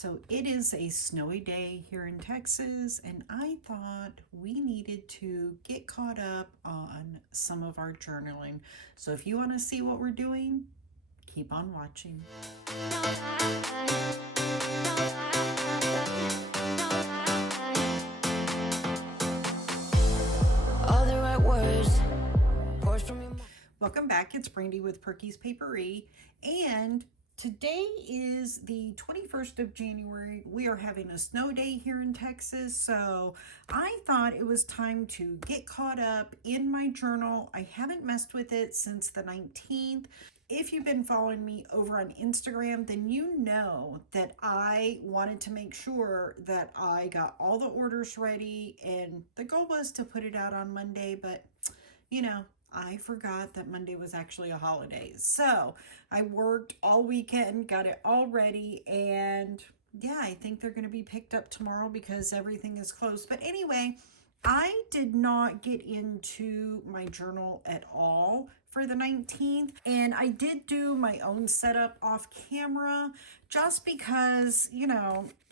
So it is a snowy day here in Texas, and I thought we needed to get caught up on some of our journaling. So if you want to see what we're doing, keep on watching. All the right words pours from your mouth. Welcome back. It's Brandy with Perky's Papery, and today is the 21st of January. We are having a snow day here in Texas, so I thought it was time to get caught up in my journal. I haven't messed with it since the 19th. If you've been following me over on Instagram, then you know that I wanted to make sure that I got all the orders ready, and the goal was to put it out on Monday, but I forgot that Monday was actually a holiday. So I worked all weekend, got it all ready, and yeah, I think they're going to be picked up tomorrow because everything is closed. But anyway, I did not get into my journal at all for the 19th, and I did do my own setup off camera just because,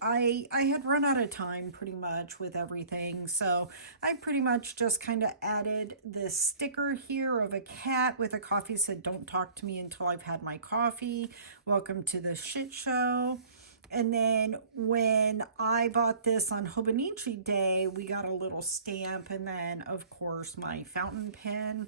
I had run out of time pretty much with everything. So I pretty much just kind of added this sticker here of a cat with a coffee, said, "Don't talk to me until I've had my coffee. Welcome to the shit show." And then when I bought this on Hobonichi Day, we got a little stamp, and then, of course, my fountain pen.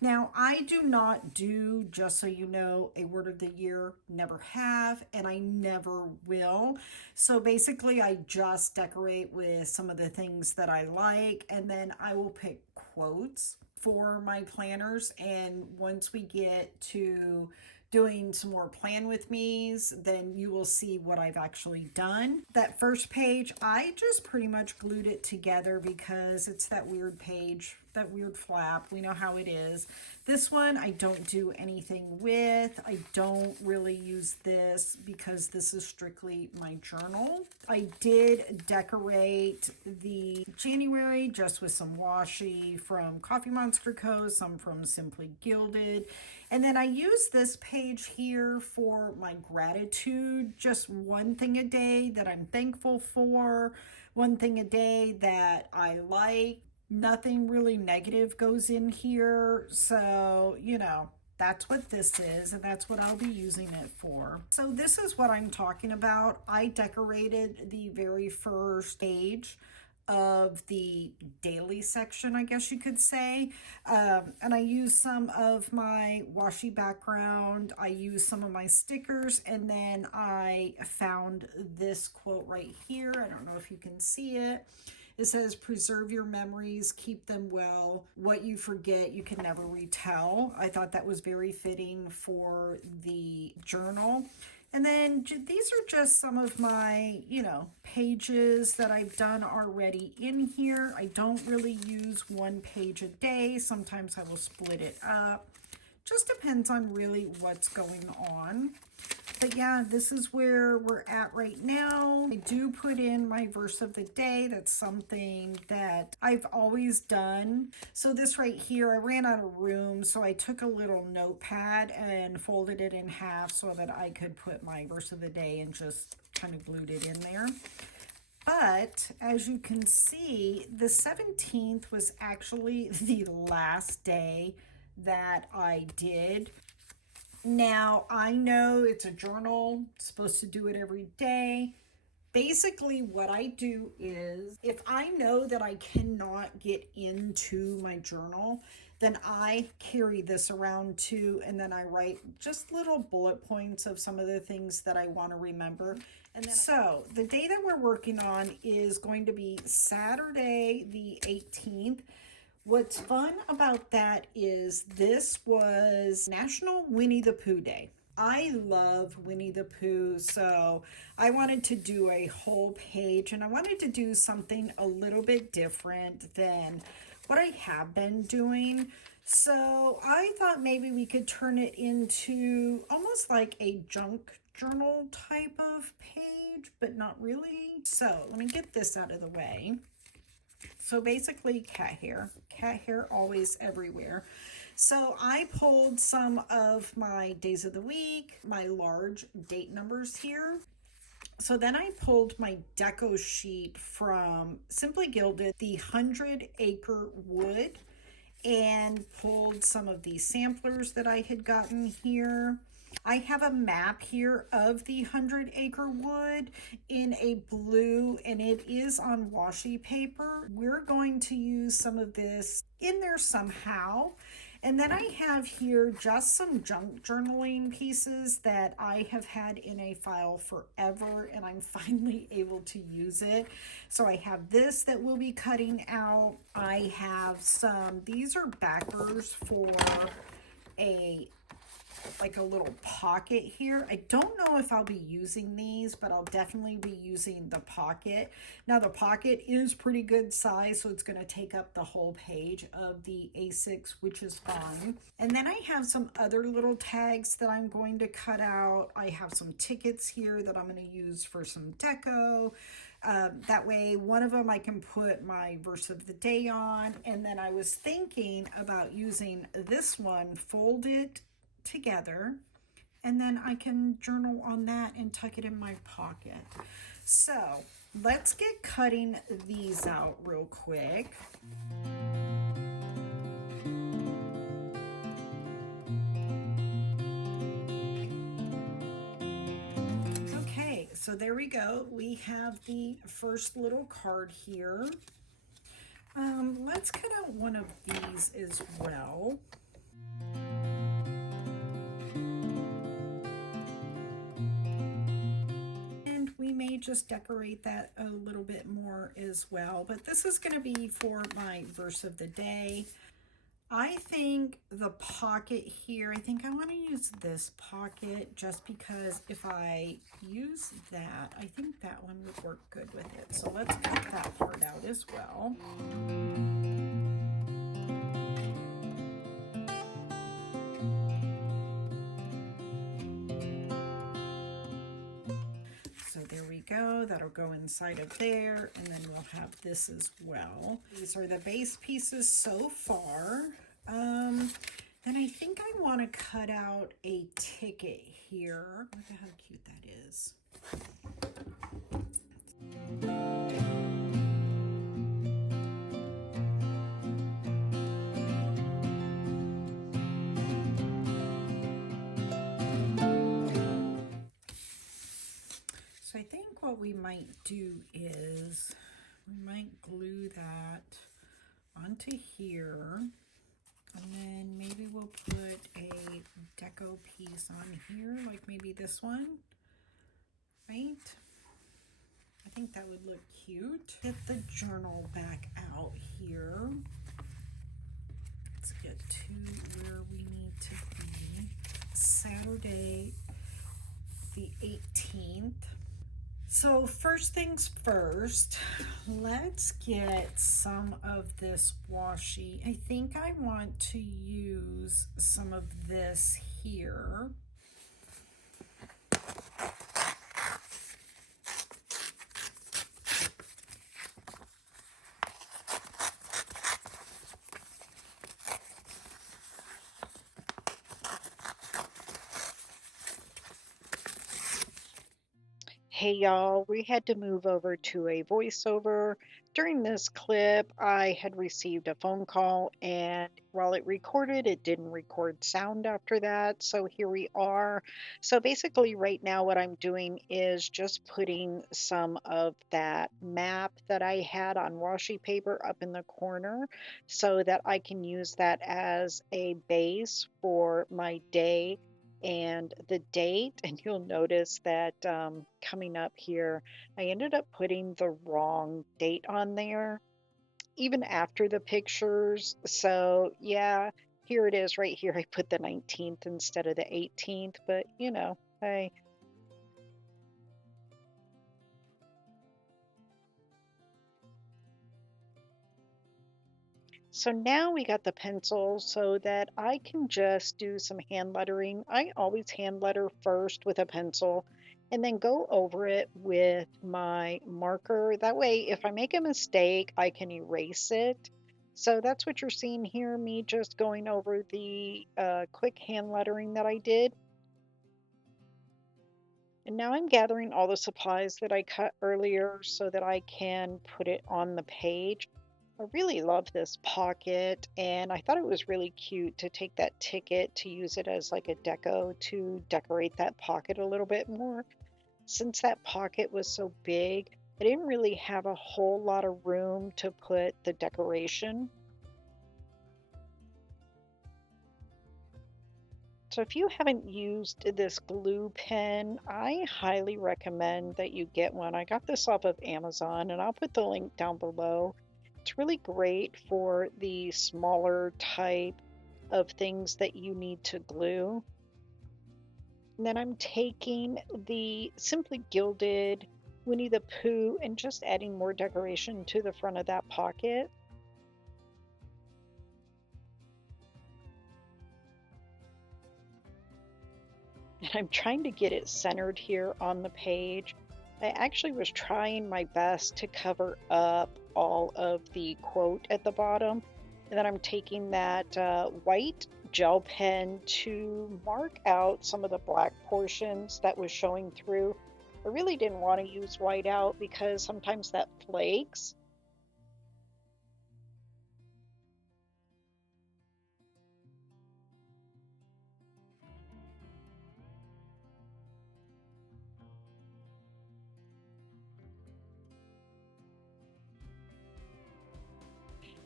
Now, I do not do, just so you know, a word of the year, never have, and I never will. So basically, I just decorate with some of the things that I like, and then I will pick quotes for my planners. And once we get to doing some more plan with me's, then you will see what I've actually done. That first page, I just pretty much glued it together because it's that weird page, that weird flap. We know how it is. This one I don't do anything with. I don't really use this because this is strictly my journal. I did decorate the January just with some washi from Coffee Monster Co., some from Simply Gilded. And then I use this page here for my gratitude, just one thing a day that I'm thankful for, one thing a day that I like. Nothing really negative goes in here. So, that's what this is, and that's what I'll be using it for. So this is what I'm talking about. I decorated the very first page of the daily section, I guess you could say. And I used some of my washi background. I used some of my stickers, and then I found this quote right here. I don't know if you can see it. It says, "Preserve your memories, keep them well. What you forget, you can never retell." I thought that was very fitting for the journal. And then these are just some of my, pages that I've done already in here. I don't really use one page a day. Sometimes I will split it up. Just depends on really what's going on. But yeah, this is where we're at right now. I do put in my verse of the day. That's something that I've always done. So this right here, I ran out of room, so I took a little notepad and folded it in half so that I could put my verse of the day and just kind of glued it in there. But as you can see, the 17th was actually the last day that I did. Now, I know it's a journal, supposed to do it every day. Basically, what I do is, if I know that I cannot get into my journal, then I carry this around too, and then I write just little bullet points of some of the things that I want to remember. And then so the day that we're working on is going to be Saturday the 18th. What's fun about that is this was National Winnie the Pooh Day. I love Winnie the Pooh, so I wanted to do a whole page, and I wanted to do something a little bit different than what I have been doing. So I thought maybe we could turn it into almost like a junk journal type of page, but not really. So let me get this out of the way. So basically cat hair always everywhere. So I pulled some of my days of the week, my large date numbers here. So then I pulled my deco sheet from Simply Gilded, the 100 Acre Wood, and pulled some of the samplers that I had gotten here. I have a map here of the 100 Acre Wood in a blue, and it is on washi paper. We're going to use some of this in there somehow. And then I have here just some junk journaling pieces that I have had in a file forever, and I'm finally able to use it. So I have this that we'll be cutting out. I have these are backers for a like a little pocket here. I don't know if I'll be using these, but I'll definitely be using the pocket. Now the pocket is pretty good size, so it's going to take up the whole page of the A6, which is fine. And then I have some other little tags that I'm going to cut out. I have some tickets here that I'm going to use for some deco. That way, one of them I can put my verse of the day on. And then I was thinking about using this one folded together, and then I can journal on that and tuck it in my pocket. So let's get cutting these out real quick. Okay, so there we go. We have the first little card here. Let's cut out one of these as well. We may just decorate that a little bit more as well, but this is going to be for my verse of the day. I think the pocket here, I think I want to use this pocket just because if I use that, I think that one would work good with it. So let's cut that part out as well. So there we go, that'll go inside of there, and then we'll have this as well. These are the base pieces so far. Then I think I want to cut out a ticket here. Look at how cute that is. So I think what we might do is we might glue that onto here, and then maybe we'll put a deco piece on here, like maybe this one, right? I think that would look cute. Get the journal back out here. Let's get to where we need to be. Saturday the 18th. So first things first, let's get some of this washi. I think I want to use some of this here. Hey y'all, we had to move over to a voiceover. During this clip, I had received a phone call, and while it recorded, it didn't record sound after that. So here we are. So basically, right now, what I'm doing is just putting some of that map that I had on washi paper up in the corner so that I can use that as a base for my day and the date. And you'll notice that coming up here, I ended up putting the wrong date on there even after the pictures. So yeah, here it is right here. I put the 19th instead of the 18th, but you know, hey. So now we got the pencil so that I can just do some hand lettering. I always hand letter first with a pencil and then go over it with my marker. That way, if I make a mistake, I can erase it. So that's what you're seeing here, me just going over the quick hand lettering that I did. And now I'm gathering all the supplies that I cut earlier so that I can put it on the page. I really love this pocket, and I thought it was really cute to take that ticket to use it as like a deco to decorate that pocket a little bit more. Since that pocket was so big, I didn't really have a whole lot of room to put the decoration. So if you haven't used this glue pen, I highly recommend that you get one. I got this off of Amazon and I'll put the link down below. It's really great for the smaller type of things that you need to glue. And then I'm taking the Simply Gilded Winnie the Pooh and just adding more decoration to the front of that pocket. And I'm trying to get it centered here on the page. I actually was trying my best to cover up all of the quote at the bottom. And then I'm taking that white gel pen to mark out some of the black portions that was showing through. I really didn't want to use white out because sometimes that flakes.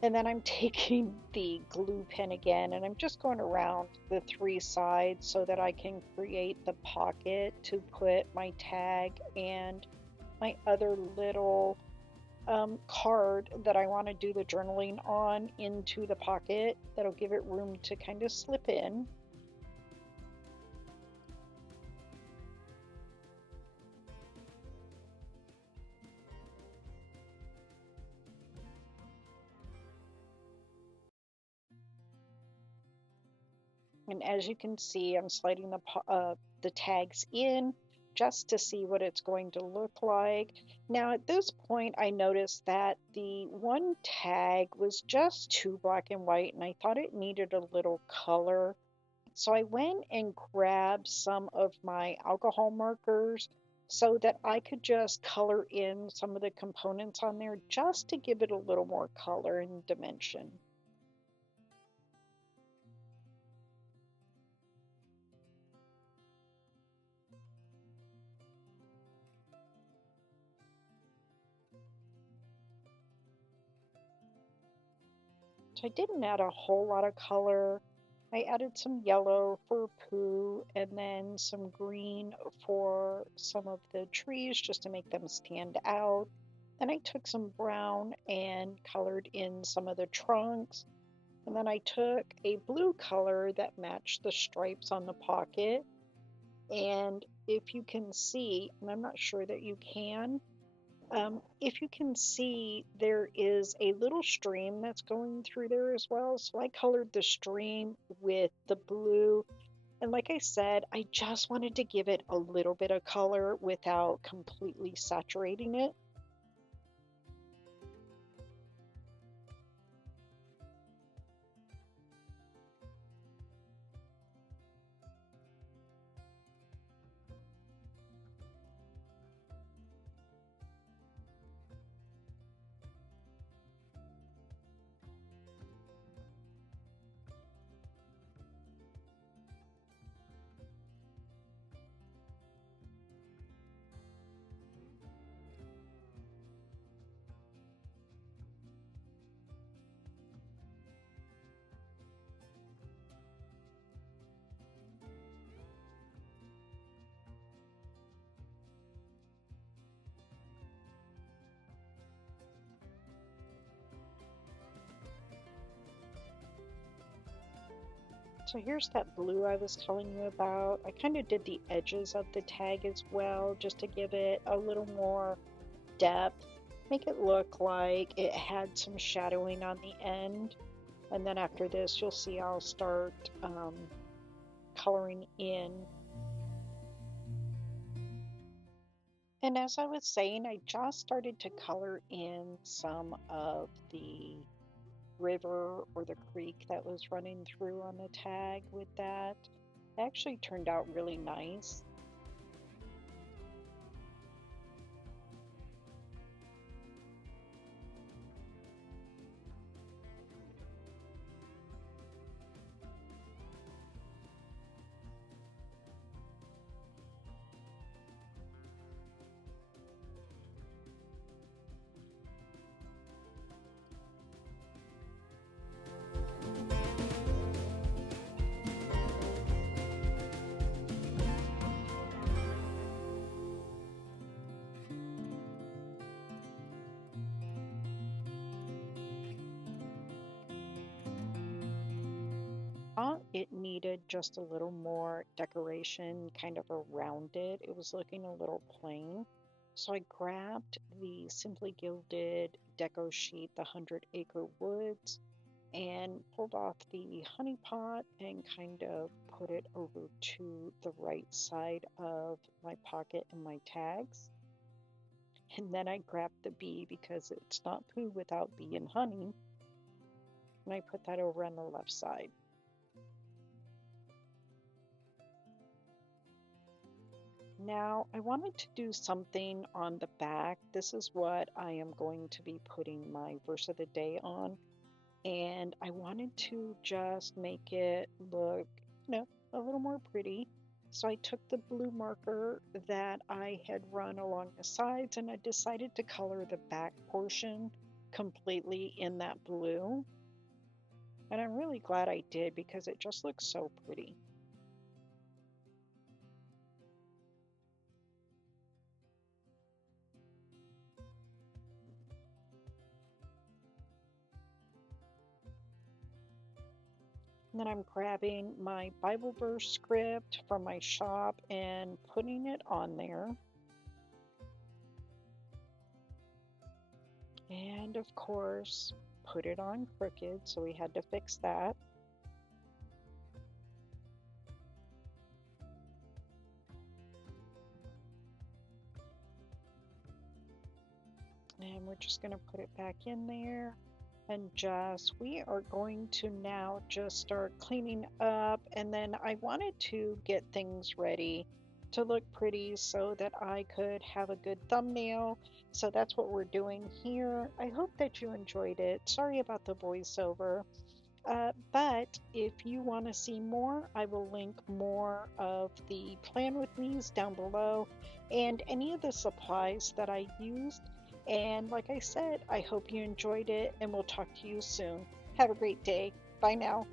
And then I'm taking the glue pen again and I'm just going around the three sides so that I can create the pocket to put my tag and my other little card that I want to do the journaling on into the pocket. That'll give it room to kind of slip in. And as you can see, I'm sliding the tags in just to see what it's going to look like. Now at this point, I noticed that the one tag was just too black and white, and I thought it needed a little color. So I went and grabbed some of my alcohol markers so that I could just color in some of the components on there just to give it a little more color and dimension. So I didn't add a whole lot of color. I added some yellow for Pooh and then some green for some of the trees just to make them stand out. Then I took some brown and colored in some of the trunks. And then I took a blue color that matched the stripes on the pocket. And if you can see, and I'm not sure that you can, if you can see, there is a little stream that's going through there as well. So I colored the stream with the blue. And like I said, I just wanted to give it a little bit of color without completely saturating it. So here's that blue I was telling you about. I kind of did the edges of the tag as well, just to give it a little more depth, make it look like it had some shadowing on the end. And then after this, you'll see I'll start coloring in. And as I was saying, I just started to color in some of the river or the creek that was running through on the tag with that. It actually turned out really nice. thought it needed just a little more decoration kind of around it. It was looking a little plain. So I grabbed the Simply Gilded deco sheet, the 100 Acre Woods, and pulled off the honey pot and kind of put it over to the right side of my pocket and my tags. And then I grabbed the bee because it's not poo without bee and honey. And I put that over on the left side. Now I wanted to do something on the back. This is what I am going to be putting my verse of the day on. And I wanted to just make it look, a little more pretty. So I took the blue marker that I had run along the sides and I decided to color the back portion completely in that blue. And I'm really glad I did because it just looks so pretty. And then I'm grabbing my Bible verse script from my shop and putting it on there. And of course, put it on crooked, so we had to fix that. And we're just going to put it back in there. And we are going to now just start cleaning up. And then I wanted to get things ready to look pretty so that I could have a good thumbnail. So that's what we're doing here. I hope that you enjoyed it. Sorry about the voiceover. But if you want to see more, I will link more of the plan with me's down below and any of the supplies that I used. And like I said, I hope you enjoyed it and we'll talk to you soon. Have a great day. Bye now.